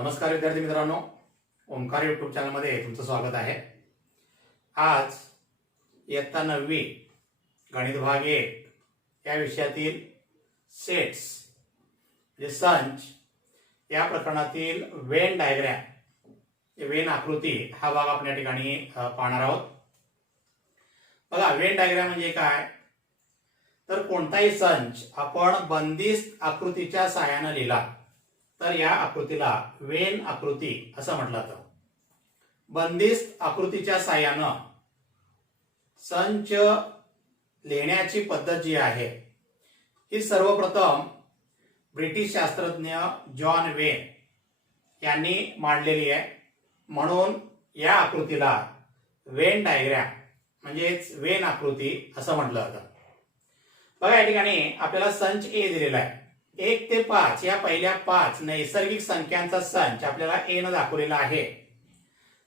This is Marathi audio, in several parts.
नमस्कार विद्यार्थी मित्रांनो, ओंकार यूट्यूब चॅनलमध्ये तुमचं स्वागत आहे। आज इयत्ता 9वी गणित भाग 1 या विषयातील सेट्स म्हणजे संच या प्रकरणातील वेन डायग्राम वेन आकृती हा भाग आपण या ठिकाणी पाहणार आहोत। बघा, वेन डायग्राम म्हणजे काय तर कोणताही संच आपण बंदिस्त आकृतीच्या सहाय्याने लिहिला तर या आकृतीला वेन आकृती असं म्हटलं जातं। बंदिस्त आकृतीच्या सहाय्याने संच लिहिण्याची पद्धत जी आहे ही सर्वप्रथम ब्रिटिश शास्त्रज्ञ जॉन वेन यांनी मांडलेली आहे। म्हणून या आकृतीला वेन डायग्राम म्हणजेच वेन आकृती असं म्हटलं जातं। बघा, या ठिकाणी आपल्याला संच ए दिलेला आहे। 1 ते 5 या पहिल्या 5 नैसर्गिक संख्यांचा संच आपल्याला ए न दाखवलेला आहे।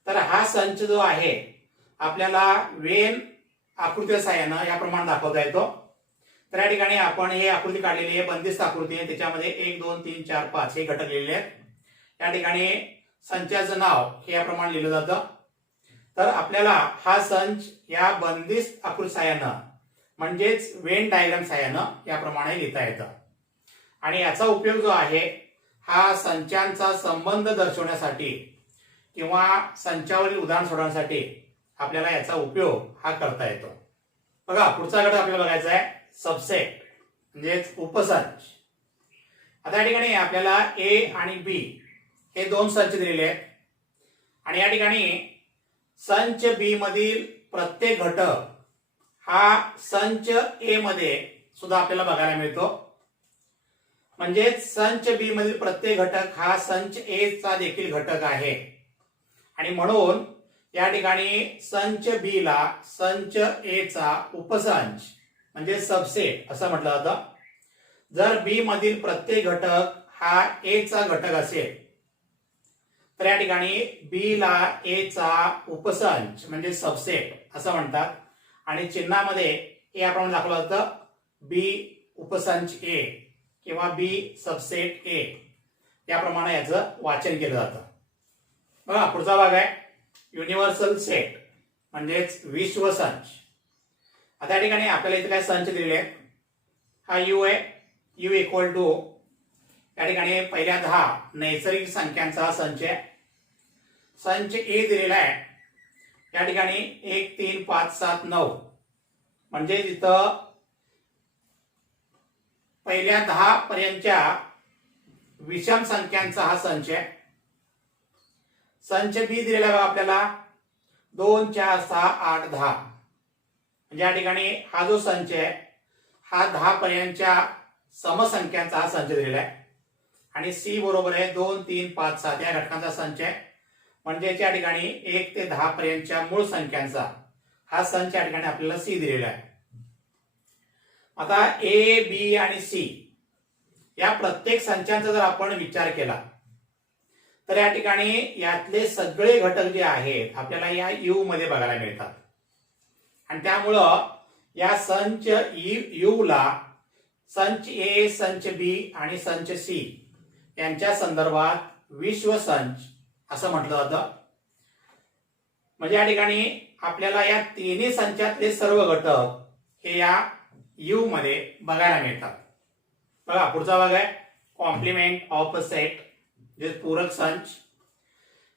तर हा संच जो आहे आपल्याला वेन आकृतीच्या सहाय्याने याप्रमाणे दाखवता येतो। तर या ठिकाणी आपण ही आकृती काढलेली आहे, बंदिस्त आकृती आहे। त्याच्यामध्ये 1 2 3 4 5 हे घटक लिहिलेले आहेत। या ठिकाणी संचाचं नाव हे याप्रमाणे लिहिलं जातं। तर आपल्याला हा संच या बंदिस्त आकृती सहाय्याने म्हणजेच वेन डायग्राम सहाय्याने याप्रमाणे लिहिता येतं। आणि याचा उपयोग जो आहे हा संचांचा संबंध दर्शवण्यासाठी किंवा संचावरील उदाहरण सोडवण्यासाठी आपल्याला याचा उपयोग हा करता येतो। बघा, पुढचा घटक आपल्याला बघायचा आहे सबसेट म्हणजेच उपसंच। आता या ठिकाणी आपल्याला ए आणि बी हे दोन संच दिलेले आहेत आणि या ठिकाणी संच बी मधील प्रत्येक घटक हा संच ए मध्ये सुद्धा आपल्याला बघायला मिळतो। म्हणजेच संच बी मधील प्रत्येक घटक हा संच ए चा देखील घटक आहे आणि म्हणून या ठिकाणी संच बी ला संच ए चा उपसंच म्हणजे सबसेट असं म्हटलं जातं। जर बी मधील प्रत्येक घटक हा ए चा घटक असेल तर या ठिकाणी बी ला ए चा उपसंच म्हणजे सबसेट असं म्हणतात आणि चिन्हामध्ये ए आपण दाखवलं जातं बी उपसंच ए किंवा बी सबसेट ए याप्रमाणे याचं वाचन केलं जातं। बघा, पुढचा भाग आहे युनिव्हर्सल सेट म्हणजेच विश्व संच। आता या ठिकाणी आपल्याला इथे काय संच दिलेले आहेत, हा यू आहे, यू इक्वल टू या ठिकाणी पहिल्या 10 नैसर्गिक संख्यांचा संच आहे। संच ए दिलेला आहे या ठिकाणी 1 3 5 7 9 म्हणजे तिथं पहिल्या 10 पर्यंतच्या विषम संख्यांचा हा संच आहे। संच बी दिलेला आहे आपल्याला 2 4 6 8 10 म्हणजे या ठिकाणी हा जो संच आहे हा 10 पर्यंतच्या समसंख्यांचा हा संच दिलेला आहे आणि सी बरोबर आहे 2 3 5 7 या घटकांचा संच आहे। म्हणजे या ठिकाणी 1 ते 10 पर्यंतच्या मूळ संख्यांचा हा संच या ठिकाणी आपल्याला सी दिलेला आहे। आता ए बी आणि सी या प्रत्येक संचांचा जर आपण विचार केला तर या ठिकाणी यातले सगळे घटक जे आहेत आपल्याला या यू मध्ये बघायला मिळतात आणि त्यामुळं या संच यू ला संच ए संच बी आणि संच सी यांच्या संदर्भात विश्व संच असं म्हटलं जातं। म्हणजे या ठिकाणी आपल्याला या तिन्ही संचातले सर्व घटक हे या यू मध्ये बघायला मिळतात। बघा, पुढचा भाग आहे कॉम्प्लिमेंट ऑफ अ सेट जे पूरक संच।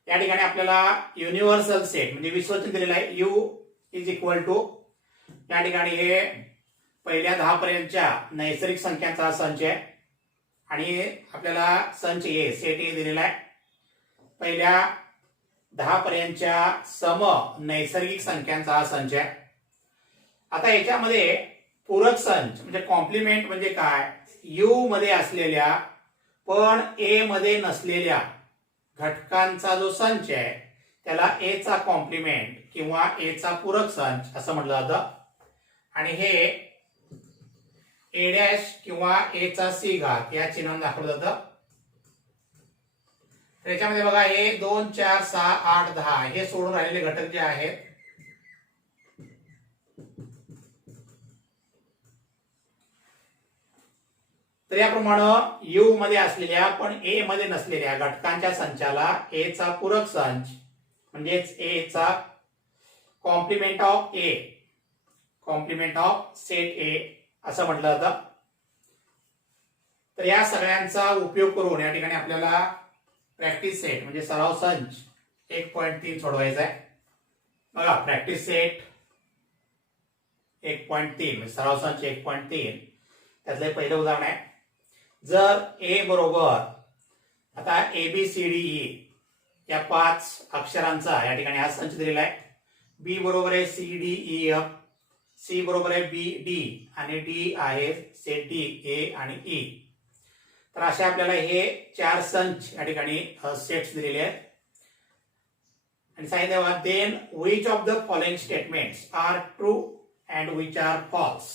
या ठिकाणी आपल्याला युनिव्हर्सल सेट म्हणजे विश्वसंच दिलेला आहे यू इज इक्वल टू या ठिकाणी हे पहिल्या 10 पर्यंतच्या नैसर्गिक संख्यांचा संच आहे आणि आपल्याला संच ए सेट ए दिलेला आहे पहिल्या 10 पर्यंतच्या सम नैसर्गिक संख्यांचा हा संच आहे। आता याच्यामध्ये पूरक संच म्हणजे कॉम्प्लिमेंट म्हणजे काय, यू मध्ये असलेल्या पण ए मध्ये नसलेल्या घटकांचा जो संच आहे त्याला ए चा कॉम्प्लिमेंट किंवा ए चा पूरक संच असं म्हटलं जातं आणि हे ए डॅश किंवा ए चा सी घात या चिन्हाने दाखवलं जातं। त्याच्यामध्ये बघा हे 2 4 6 8 10 हे सोडून राहिलेले घटक जे आहेत तर तर याप्रमाणे यू मध्ये असलेल्या पण ए मध्ये नसलेल्या घटकांच्या संचाला ए चा पूरक संच म्हणजेच ए चा कॉम्प्लिमेंट ऑफ सेट ए असं म्हटलं जातं. तर या सगळ्यांचा उपयोग करून या ठिकाणी आपल्याला प्रॅक्टिस सेट म्हणजे सराव संच 1.3 सोडवायचा आहे. बघा प्रॅक्टिस सेट 1.3 सराव संच 1.3 त्यातलं पहिलं उदाहरण आहे. जर ए बरोबर आता ABCDE या 5 अक्षरांचा या ठिकाणी हा संच दिलेला आहे. बी बरोबर आहे CDEF, सी बरोबर आहे BD आणि डी आहे सेट डी ए आणि ई. तर असे आपल्याला हे 4 संच या ठिकाणी सेट्स दिलेले आहेत आणि सांगितलं then which of the following statements are true and which are false.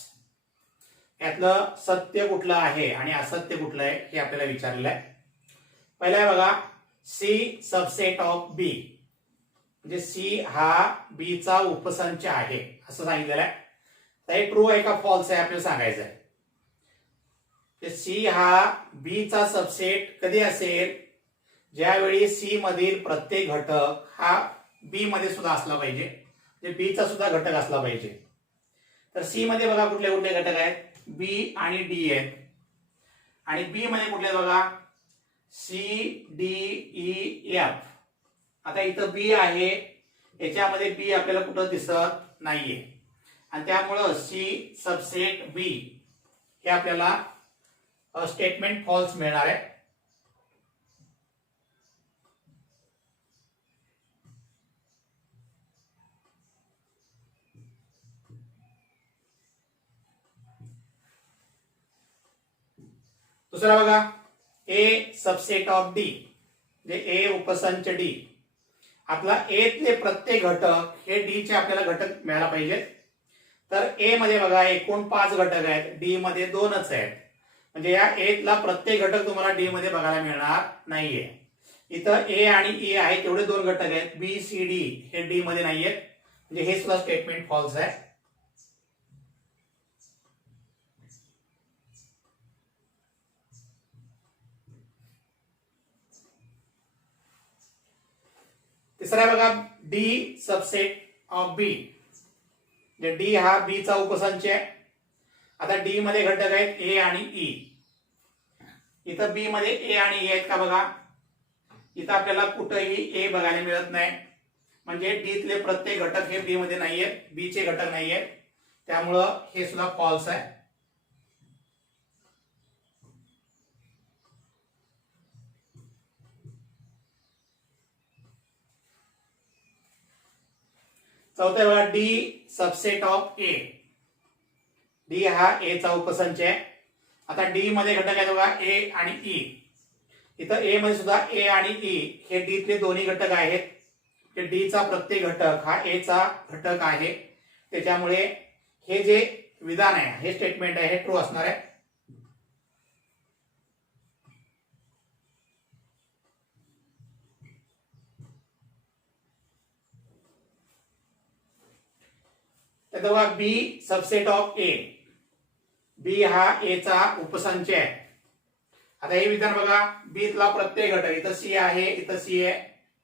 यातलं सत्य कुठलं आहे आणि असत्य कुठलं आहे हे आपल्याला विचारलेलं आहे. पहिलं आहे बघा सी सबसेट ऑफ बी म्हणजे सी हा बी चा उपसंच आहे असं सांगितलेलं आहे. तर हे ट्रू आहे का फॉल्स आहे आपल्याला सांगायचं आहे. सी हा बी चा सबसेट कधी असेल ज्यावेळी सी मधील प्रत्येक घटक हा बी मध्ये सुद्धा असला पाहिजे म्हणजे बी चा सुद्धा घटक असला पाहिजे. तर सी मध्ये बघा कुठले कुठले घटक आहेत बी आणि डी आहेत आणि बी मध्ये कुठले बघा CDEF. आता इथं बी आहे याच्यामध्ये बी आपल्याला कुठं दिसत नाहीये आणि त्यामुळं सी सबसेट बी हे आपल्याला स्टेटमेंट फॉल्स मिळणार आहे. दुसरा बघा ए सबसेट ऑफ डी म्हणजे ए उपसंच डी. आपला ए तले प्रत्येक घटक हे डी चे आपल्याला घटक मिळायला पाहिजेत. तर ए मध्ये बघा एकूण 5 घटक आहेत डी मध्ये 2च आहेत म्हणजे या ए ला प्रत्येक घटक तुम्हाला डी मध्ये बघायला मिळणार नाहीये. इथं ए आणि ई आहे तेवढे 2 घटक आहेत बी सी डी हे डी मध्ये नाहीयेत म्हणजे हे सुद्धा स्टेटमेंट फॉल्स आहे. तिसरा बघा डी सबसेट ऑफ बी म्हणजे डी हा बी चा उपसंच आहे. आता डी मध्ये घटक आहेत ए आणि ई. इथं बी मध्ये ए आणि ई आहेत का बघा इथं आपल्याला कुठेही ए बघायला मिळत नाही म्हणजे डी तले प्रत्येक घटक हे बी मध्ये नाहीयेत बी चे घटक नाहीयेत त्यामुळं हे सुद्धा फॉल्स आहे. चौथा बघा D subset of A. D हा ए चा उपसंच आहे. आता डी मध्ये घटक आहेत बघा ए आणि ई. इथं ए मध्ये सुद्धा ए आणि ई हे डी तले दोन्ही घटक आहेत. डी चा प्रत्येक घटक हा ए चा घटक आहे त्याच्यामुळे हे जे विधान आहे हे स्टेटमेंट आहे हे ट्रू असणार आहे. तर बघा बी सबसेट ऑफ ए. बी हा ए चा उपसंच आहे. आता हे विधान बघा बी ला प्रत्येक घटक इथं सी आहे इथं सी आहे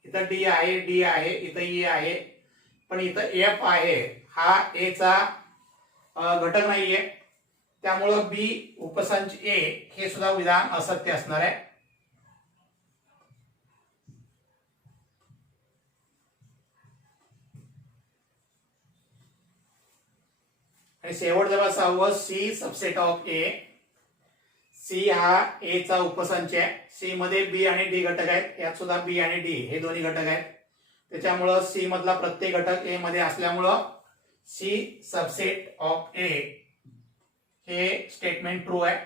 इथं डी आहे डी आहे इथं ई आहे पण इथं एफ आहे हा ए चा घटक नाहीये त्यामुळं बी उपसंच ए हे सुद्धा विधान असत्य असणार आहे. आणि शेवट जेव्हा 6वं C subset of A. C हा ए चा उपसंच आहे. सी मध्ये बी आणि डी घटक आहेत यात सुद्धा बी आणि डी हे दोन्ही घटक आहेत त्याच्यामुळं सी मधला प्रत्येक घटक ए मध्ये असल्यामुळं सी सबसेट ऑफ ए हे स्टेटमेंट ट्रू आहे.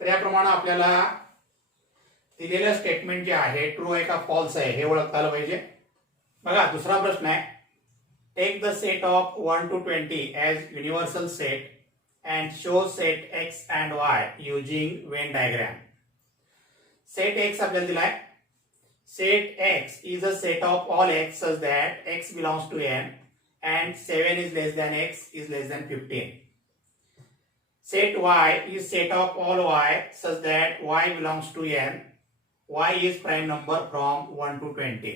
तर याप्रमाणे आपल्याला दिलेलं स्टेटमेंट जे आहे ट्रू आहे का फॉल्स आहे हे ओळखता आलं पाहिजे. बघा दुसरा प्रश्न आहे take the set of 1 to 20 as universal set and show set X and Y using Venn diagram. Set X आपल्याला दिलाय set x is a set of all x such that x belongs to n and 7 is less than x is less than 15. Set y is set of all y such that y belongs to n, y is prime number from 1 to 20.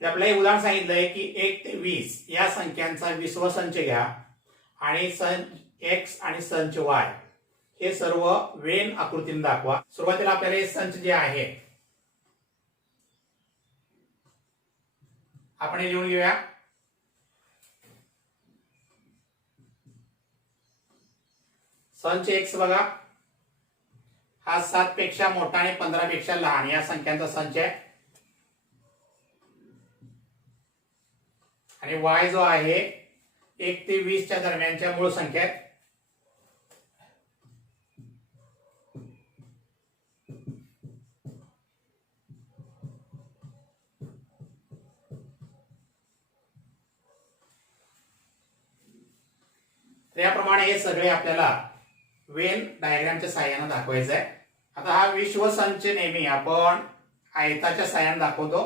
आपल्याला हे उदाहरण सांगितलंय की 1 ते 20 या संख्यांचा विषम संच घ्या आणि संच x आणि संच y हे सर्व वेन आकृतीने दाखवा. सुरुवातीला आपल्याला हे संच जे आहे आपण लिहून घेऊया. संच x बघा हा 7 पेक्षा मोठा आणि 15 पेक्षा लहान या संख्यांचा संच आहे आणि y जो आहे 1 ते 20 च्या दरम्यानच्या मूळ संख्या आहेत. त्याप्रमाणे हे सगळे आपल्याला वेन डायग्रामच्या साहाय्याने दाखवायचं आहे. आता हा विश्व संच नेहमी आपण आयताच्या साहाय्याने दाखवतो.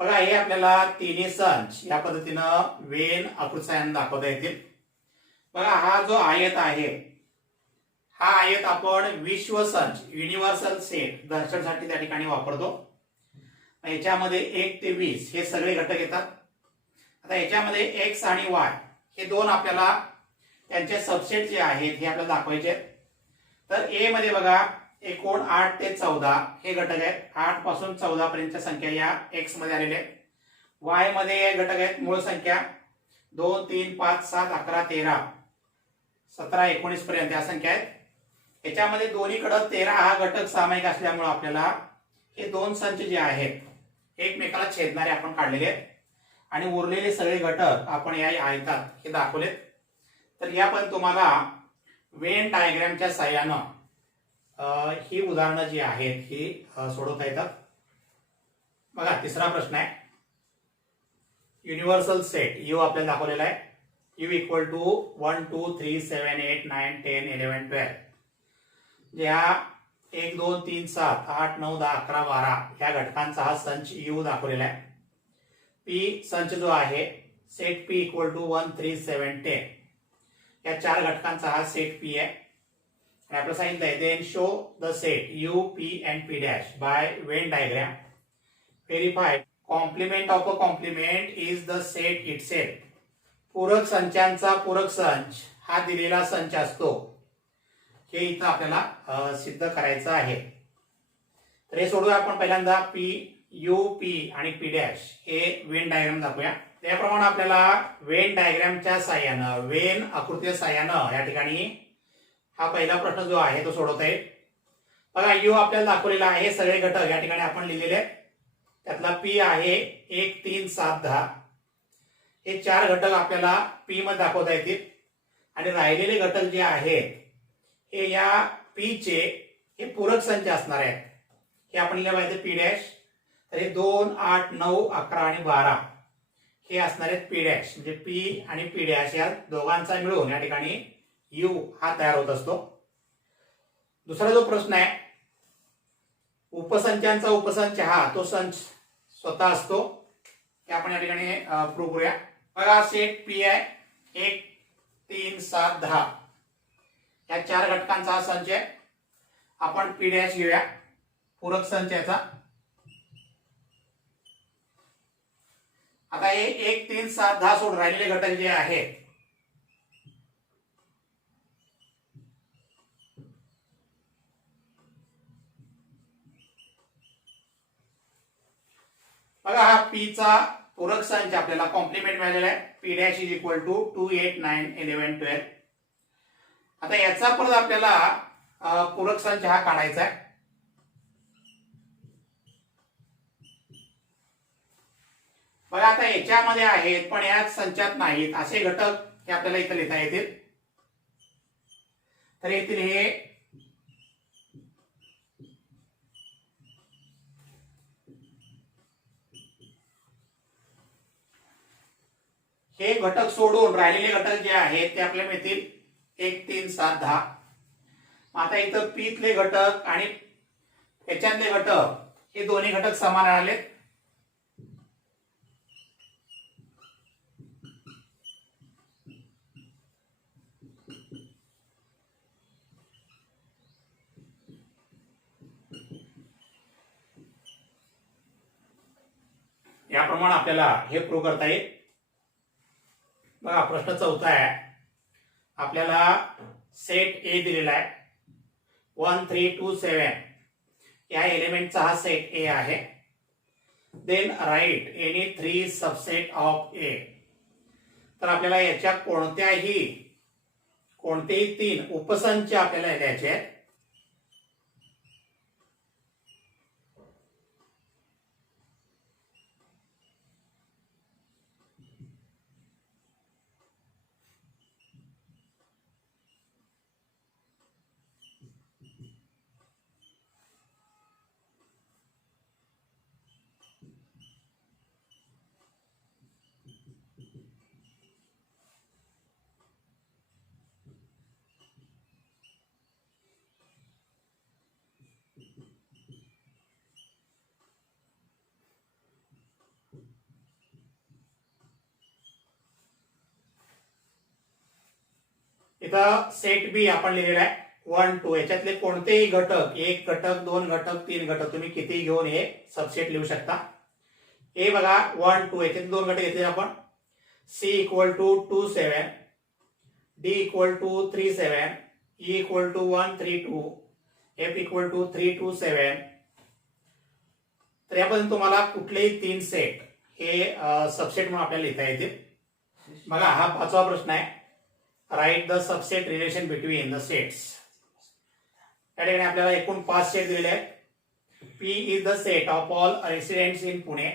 बघा हे आपल्याला तिन्ही संच या पद्धतीनं वेन आकृती साहाय्याने दाखवता येतील. बघा हा जो आयत आहे हा आयत आपण विश्व संच युनिव्हर्सल सेट दर्शनासाठी त्या ठिकाणी वापरतो. याच्यामध्ये 1 ते 20 हे सगळे घटक येतात. आता याच्यामध्ये x आणि y हे दोन आपल्याला त्यांचे सबसेट जे आहेत हे आपल्याला दाखवायचे आहेत. तर a मध्ये बघा एकूण 8 ते 14 हे घटक आहेत. 8 पासून 14 पर्यंतच्या संख्या या x मध्ये आलेल्या आहेत. y मध्ये घटक आहेत मूळ संख्या 2 3 5 7 11 13 17 19 पर्यंत या संख्या आहेत. याच्यामध्ये दोन्हीकडे 13 हा घटक सामायिक असल्यामुळे आपल्याला हे दोन संच जे आहेत एकमेकाला छेदणारे आपण काढलेले आहेत आणि उरलेले सगळे घटक आपण या आयतात हे दाखवलेत. तर या पण तुम्हाला वेन डायग्रामच्या साहाय्यानं ही उदाहरणं जी आहेत ही सोडवता येतात. बघा तिसरा प्रश्न आहे. युनिव्हर्सल सेट यू आपल्याला दाखवलेला आहे. यू इक्वल टू 1 2 3 7 8 9 10 11 12 ज्या 1 2 3 7 8 9 10 11 12 या घटकांचा हा संच यू दाखवलेला आहे. पी संच जो आहे सेट पी इक्वल टू 1 3 7 10 या 4 घटकांचा हा सेट पी आहे. आणि आपल्याला सांगितलंय then show the set U P and P dash by Venn diagram. Verify complement of a complement is the set itself. पूरक संचांचा पूरक संच हा दिलेला संच असतो हे इथं आपल्याला सिद्ध करायचं आहे. तर हे सोडूया आपण. पहिल्यांदा पी यू पी आणि पी डॅश हे वेन डायग्राम दाखवूया. त्याप्रमाणे आपल्याला वेन डायग्रामच्या साहाय्यानं वेन आकृतीच्या साहाय्यानं या ठिकाणी हा पहिला प्रश्न जो आहे तो सोडवता येईल. बघा यू आपल्याला दाखवलेला आहे. सगळे घटक या ठिकाणी आपण लिहिलेले आहेत. त्यातला पी आहे 1 3 7 10 हे 4 घटक आपल्याला पी मध्ये दाखवता येतील आणि राहिलेले घटक जे आहेत हे या पी चे हे पूरक संच असणार आहेत. हे आपण लिहिलं पाहिजे पी डॅश. तर हे 2 8 9 11 आणि 12 हे असणार आहेत पी डॅश. म्हणजे पी आणि पी डॅश या दोघांचा मिळून या ठिकाणी यू हा तयार होत असतो. दुसरा जो प्रश्न आहे उपसंचांचा उपसंच हा तो संच स्वतः असतो हे आपण या ठिकाणी प्रूव्ह करूया. बघा सेट पी आहे 1 3 7 10 या 4 घटकांचा हा संच आहे. आपण पी डॅश घेऊया पूरक संच याचा. आता हे 1 3 7 10 सोडून राहिलेले घटक जे आहेत बघा हा पी चा पूरक संच आपल्याला कॉम्प्लिमेंट मिळालेला आहे. P dash is equal to 2 8 9 11 12. आता याचा परत आपल्याला पूरक संच हा काढायचा आहे. बघा आता याच्यामध्ये आहेत पण यात संचात नाहीत असे घटक हे आपल्याला इथे लिहिता येतील. तर येथील हे घटक सोडून राहिलेले घटक जे आहेत ते आपल्याला मिळतील 1 3 7 10. आता इथं पीतले घटक आणि याच्यातले घटक हे दोन्ही घटक समान आले. याप्रमाणे आपल्याला हे प्रूव्ह करता येईल. बघा प्रश्न 4 आहे. आपल्याला सेट ए दिलेला आहे. 1 3 2 7 या एलिमेंटचा हा सेट ए आहे. Then write any 3 subset of A. तर आपल्याला याच्या कोणतेही 3 उपसंच आपल्याला द्यायचे आहेत. इथं सेट बी आपण लिहिलेला आहे 1 2. याच्यातले कोणतेही घटक, 1 घटक 2 घटक 3 घटक तुम्ही कितीही घेऊन हे सबसेट लिहू शकता. हे बघा 1 2 याच्यातले 2 घटक घेतले आपण. C equal to 2 7, D equal to 3 7, E equal to 1 3 2, F equal to 3 2 7. तर यापासून तुम्हाला कुठलेही 3 सेट हे सबसेट म्हणून आपल्याला लिहिता येतील. बघा हा 5वा प्रश्न आहे. Write the subset relation between the sets. या ठिकाणी आपल्याला एकूण 5 सेट दिलेले आहेत. P is the set of all residents in Pune.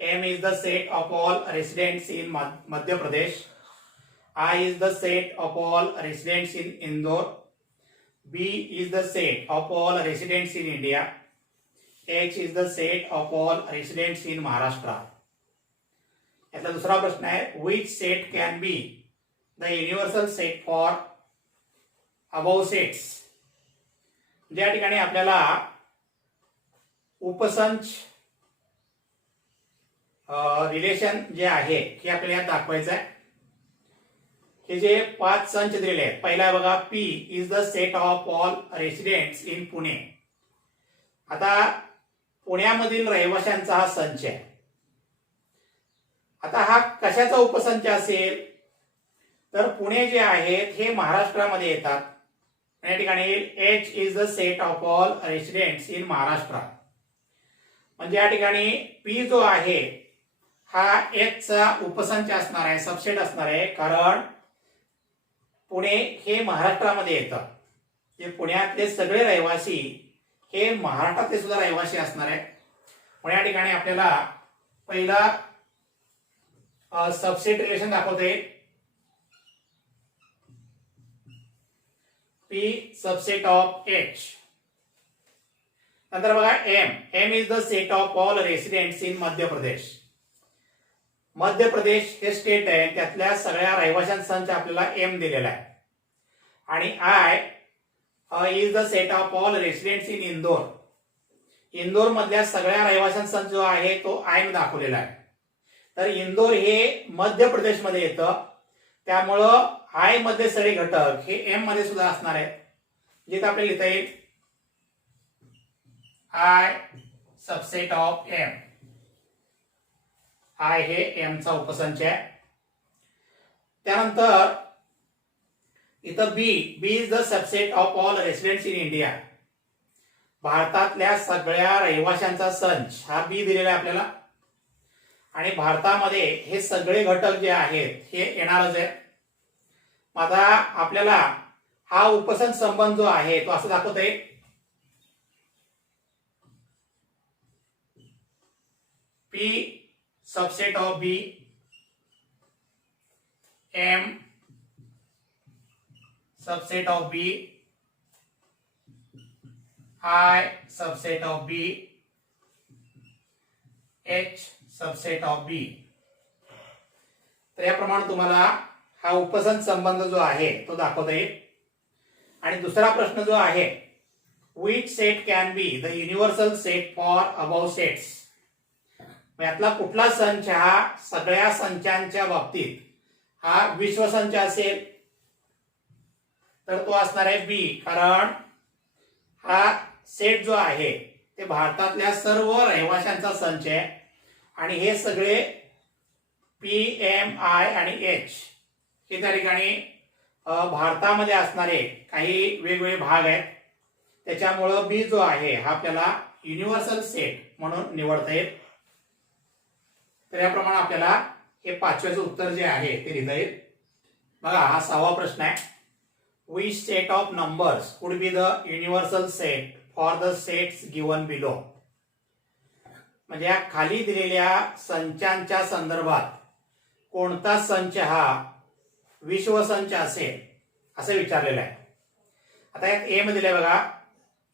M is the set of all residents in Madhya Pradesh. I is the set of all residents in Indore. B is the set of all residents in India. H is the set of all residents in Maharashtra. यातला दुसरा प्रश्न आहे. Which set can be the universal set for above sets? ज्या ठिकाणी आपल्याला उपसंच रिलेशन जे आहे हे आपल्याला यात दाखवायचं आहे. हे जे 5 संच दिलेले आहेत. पहिला बघा P is the set of all residents in Pune. आता पुण्यामधील रहिवाशांचा हा संच आहे. आता हा कशाचा उपसंच असेल तर पुणे जे आहेत हे महाराष्ट्रामध्ये येतात. या ठिकाणी H is the set of all residents in Maharashtra. म्हणजे या ठिकाणी P जो आहे हा H चा उपसंच असणार आहे, सबसेट असणार आहे. कारण पुणे हे महाराष्ट्रामध्ये येतं. जे पुण्यातले सगळे रहिवासी हे महाराष्ट्रातले सुद्धा रहिवासी असणार आहेत. पण या ठिकाणी आपल्याला पहिला सबसेट रिलेशन दाखवता येईल. P subset of H. नंतर बघा M is the set of all residents in Madhya Pradesh. Madhya Pradesh हे स्टेट आहे, त्यातल्या सगळ्या रहिवाशांचा संच आपल्याला M दिलेला आहे. आणि I is the set of all residents in Indore. Indore मधल्या सगळ्या रहिवाशांचा संच जो आहे तो I ने दाखवलेला आहे. तर इंदोर हे मध्य प्रदेश मध्ये येतं. त्यामुळं I मध्ये सगळे घटक हे M मध्ये सुद्धा असणार आहेत. जिथे आपल्याला लिहिता येईल I subset of M. I हे M चा उपसंच आहे. त्यानंतर इथं B is the subset of all residents in India. भारतातल्या सगळ्या रहिवाशांचा संच हा B दिलेला आहे आपल्याला. आणि भारतामध्ये हे सगळे घटक जे आहेत हे येणारच आहे. आता आपल्याला हा उपसंच संबंध जो आहे तो असं दाखवता येईल. P subset of B, M subset of B, I subset of B, H subset of B. तर याप्रमाणे तुम्हाला हा उपसंच संबंध जो आहे तो दाखवता येईल. आणि दुसरा प्रश्न जो आहे which set can be the universal set for above sets. यातला कुठला संच हा सगळ्या संचांच्या बाबतीत हा विश्वसंच असेल, तर तो असणार आहे बी. कारण हा सेट जो आहे ते भारतातल्या सर्व रहिवाशांचा संच आहे आणि हे सगळे पी, एम, आय आणि एच हे त्या ठिकाणी भारतामध्ये असणारे काही वेगवेगळे भाग आहेत. त्याच्यामुळं बी जो आहे हा आपल्याला युनिव्हर्सल सेट म्हणून निवडता येईल. तर याप्रमाणे आपल्याला हे पाचव्याचं उत्तर जे आहे ते लिहिता येईल. बघा, हा 6वा प्रश्न आहे. which set of numbers could be the universal set for the sets given below. म्हणजे या खाली दिलेल्या संचांच्या संदर्भात कोणता संच हा विश्वसंच असेल असं विचारलेलं आहे. आता यात ए मध्ये दिलंय बघा,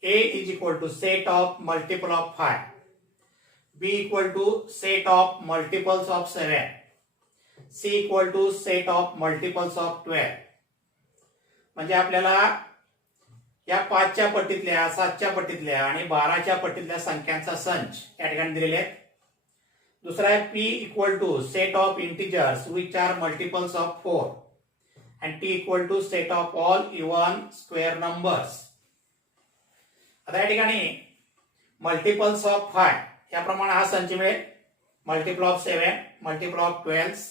A is equal to set of multiple of 5, B equal to set of multiples of 7, C equal to set of multiples of 12. म्हणजे आपल्याला या 5च्या पट्टीतल्या, 7च्या पट्टीतल्या आणि 12च्या पट्टीतल्या संख्यांचा संच या ठिकाणी दिलेले आहेत. दुसरा आहे P equal to set of integers which are multiples of 4 and t equal to set of all even square numbers. आता या ठिकाणी मल्टिपल्स ऑफ 5 याप्रमाणे हा संच मिळेल, मल्टिपल ऑफ 7, मल्टिपल ऑफ 12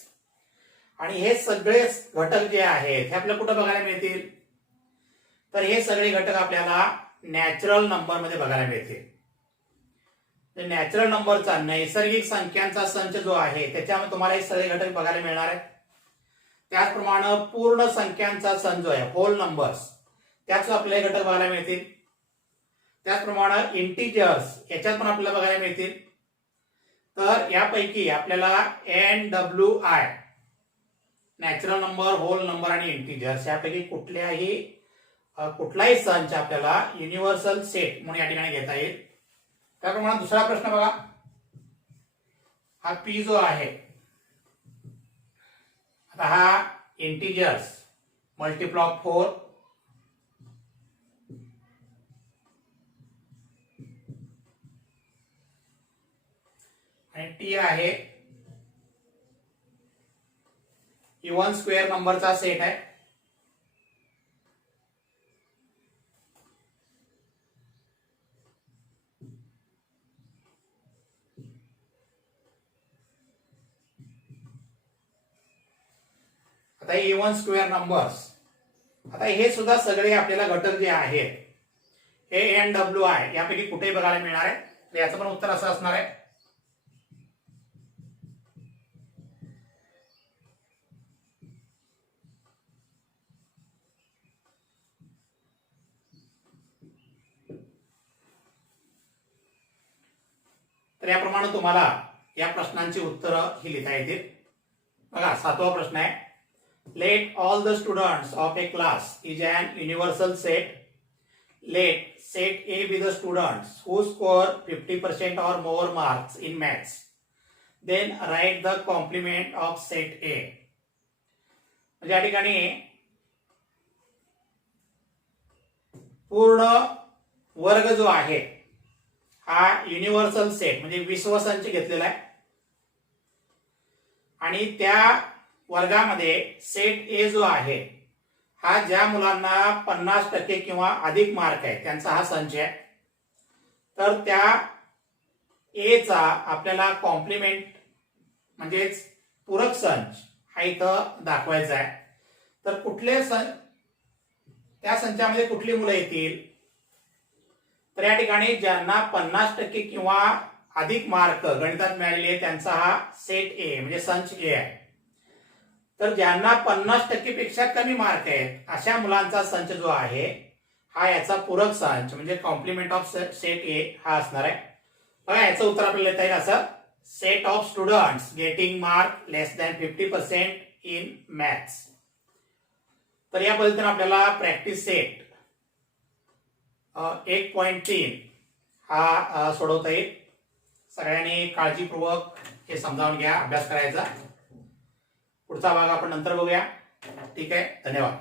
आणि हे सगळे घटक जे आहेत हे आपल्याला कुठे बघायला मिळतील, तर हे सगळे घटक आपल्याला नॅचरल नंबर मध्ये बघायला मिळतील. नॅचरल नंबरचा नैसर्गिक संख्यांचा संच जो आहे त्याच्यामध्ये तुम्हाला हे सगळे घटक बघायला मिळणार आहेत. त्याचप्रमाणे पूर्ण संख्यांचा संच जो आहे होल नंबर्स त्याच आपल्याला घटक बघायला मिळतील. त्याचप्रमाणे इंटिजर्स याच्यात पण आपल्याला बघायला मिळतील. तर यापैकी आपल्याला NWI natural number, whole number आणि इंटिजर्स यापैकी कुठलाही संच आपल्याला युनिव्हर्सल सेट म्हणून या ठिकाणी घेता येईल. त्याप्रमाणे दुसरा प्रश्न बघा, हा पी जो आहे, आता हा इंटिजर्स मल्टिपल ऑफ 4 आणि टी आहे इवन स्क्वेअर नंबरचा सेट आहे. आता इवन स्क्वेअर नंबर्स, आता हे सुद्धा सगळे आपल्याला घटक जे आहेत हे NWI यापैकी कुठेही बघायला मिळणार आहे. तर याचं पण उत्तर असं असणार आहे. तर याप्रमाणे तुम्हाला या प्रश्नांची उत्तरं ही लिहिता येतील. बघा, 7वा प्रश्न आहे. Let all the students of a class is an universal set. Let set A be the students who score 50% or more marks in maths. Then write the complement of set A. म्हणजे या ठिकाणी पूर्ण वर्ग जो आहे हा युनिव्हर्सल सेट म्हणजे विश्वसंच घेतलेला आहे आणि त्या वर्गामध्ये सेट ए जो आहे हा ज्या मुलांना 50% किंवा अधिक मार्क आहे त्यांचा हा संच आहे. तर त्या ए चा आपल्याला कॉम्प्लिमेंट म्हणजेच पूरक संच हा इथं दाखवायचा आहे. तर कुठले त्या संचामध्ये कुठली मुलं येतील, तर या ठिकाणी ज्यांना 50% किंवा अधिक मार्क गणितात मिळालेले त्यांचा हा सेट ए म्हणजे संच ए आहे. तर ज्यांना 50% पेक्षा कमी मार्क आहेत अशा मुलांचा संच जो आहे हा याचा पूरक संच म्हणजे कॉम्प्लिमेंट ऑफ सेट ए हा असणार आहे. बघा, याचं उत्तर आपल्याला लिहिता येईल असं, set of students getting mark less than 50% in maths. तर या पद्धतीने आपल्याला प्रॅक्टिस सेट 1.3 हा सोडवता येईल. सगळ्यांनी काळजीपूर्वक हे समजावून घ्या, अभ्यास करायचा. पुढचा भाग आपण नंतर बघूया. ठीक आहे, धन्यवाद.